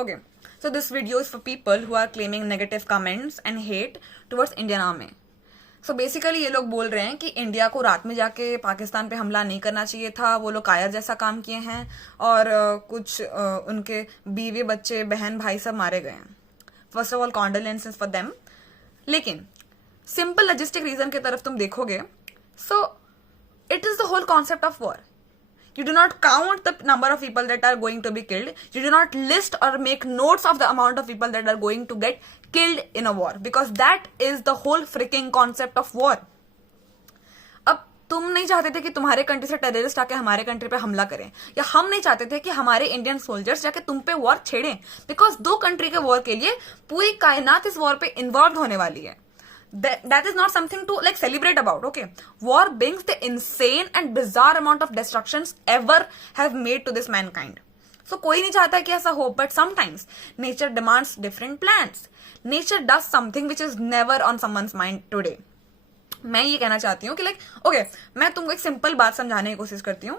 Okay, so this video is for people who are claiming negative comments and hate towards Indian army. So basically ये लोग बोल रहे हैं कि India को रात में जाके पाकिस्तान पे हमला नहीं करना चाहिए था, वो लोग कायर जैसा काम किए हैं और कुछ उनके बीवी बच्चे बहन भाई सब मारे गए हैं. First of all condolences for them. लेकिन सिंपल लॉजिस्टिक रीजन की तरफ तुम देखोगे, so it is the whole concept of war. You do not count the number of people that are going to be killed. You do not list or make notes of the amount of people that are going to get killed in a war. Because that is the whole freaking concept of war. अब तुम नहीं चाहते थे कि तुम्हारे country से terrorist आके हमारे कंट्री पे हमला करें, या हम नहीं चाहते थे कि हमारे इंडियन सोल्जर्स जाके तुम पे वॉर छेड़ें. बिकॉज दो कंट्री के वॉर के लिए पूरी कायनात इस वॉर पे इन्वॉल्व होने वाली है. That is not something to like celebrate about. Okay, war brings the insane and bizarre amount of destructions ever have made to this mankind. So कोई नहीं चाहता कि ऐसा हो, but sometimes nature demands different plans. Nature does something which is never on someone's mind today. मैं ये कहना चाहती हूँ कि okay, मैं तुमको एक सिंपल बात समझाने की कोशिश करती हूँ.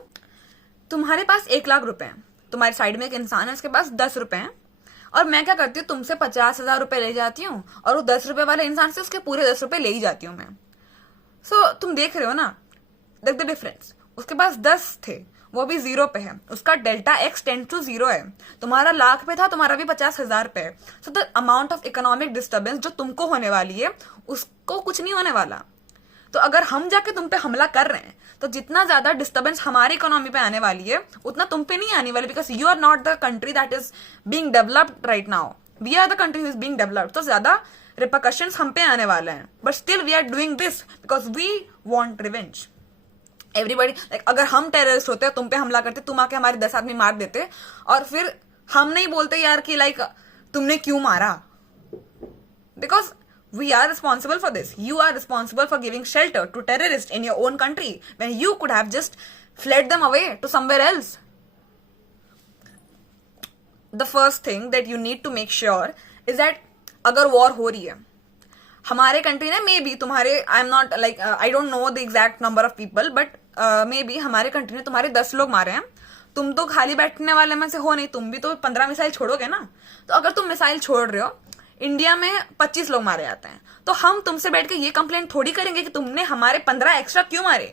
तुम्हारे पास 1,00,000 रुपए हैं, तुम्हारी साइड में एक इंसान है, उसके पास 10 रुपए हैं, और मैं क्या करती हूँ, तुमसे 50,000 रुपए ले जाती हूँ और वो 10 रुपए वाले इंसान से उसके पूरे 10 रुपए ले ही जाती हूँ मैं. सो तुम देख रहे हो ना द डिफरेंस. उसके पास 10 थे, वो भी 0 पे है, उसका डेल्टा एक्स टेंड टू 0 है. तुम्हारा 1,00,000 पे था, तुम्हारा भी 50,000 पे है. So the amount of economic disturbance जो तुमको होने वाली है उसको कुछ नहीं होने वाला. तो अगर हम जाके तुम पे हमला कर रहे हैं तो जितना ज्यादा डिस्टर्बेंस हमारी इकोनॉमी पे आने वाली है उतना तुम पे नहीं आने वाली. Because you are not the country that is being developed right now. We are the country is being developed. तो ज्यादा रिपरकशंस हम पे आने वाले हैं. But still we are doing this because we want revenge. Everybody like अगर हम terrorist होते तुम पे हमला करते, तुम आके हमारे 10 आदमी मार देते और फिर हम नहीं बोलते यार कि लाइक तुमने क्यों मारा. Because we are responsible for this. You are responsible for giving shelter to terrorists in your own country when you could have just fled them away to somewhere else. The first thing that you need to make sure is that अगर war हो रही है हमारे country ने, may be तुम्हारे, I am not like I don't know the exact number of people, but may be हमारे country ने तुम्हारे 10 लोग मारे हैं. तुम तो खाली बैठने वाले में से हो नहीं, तुम भी तो 15 मिसाइल छोड़ोगे ना. तो अगर तुम मिसाइल छोड़ रहे हो, इंडिया में 25 लोग मारे जाते हैं, तो हम तुमसे बैठ के ये कंप्लेंट थोड़ी करेंगे कि तुमने हमारे 15 एक्स्ट्रा क्यों मारे.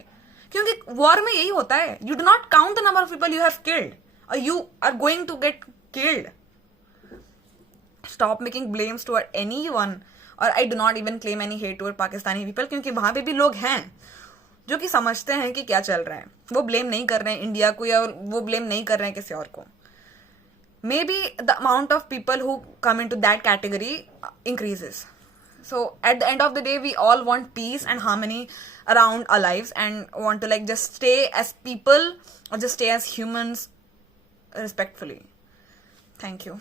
क्योंकि वॉर में यही होता है. You do not count the number of people you have killed और you are going to get killed. Stop making blames toward anyone. और I do not even claim any hate toward Pakistani people, क्योंकि वहां पे भी लोग हैं जो कि समझते हैं कि क्या चल रहा है. वो ब्लेम नहीं कर रहे हैं इंडिया को, या वो ब्लेम नहीं कर रहे हैं किसी और को. Maybe the amount of people who come into that category increases. So at the end of the day, we all want peace and harmony around our lives and want to like just stay as people or just stay as humans respectfully. Thank you.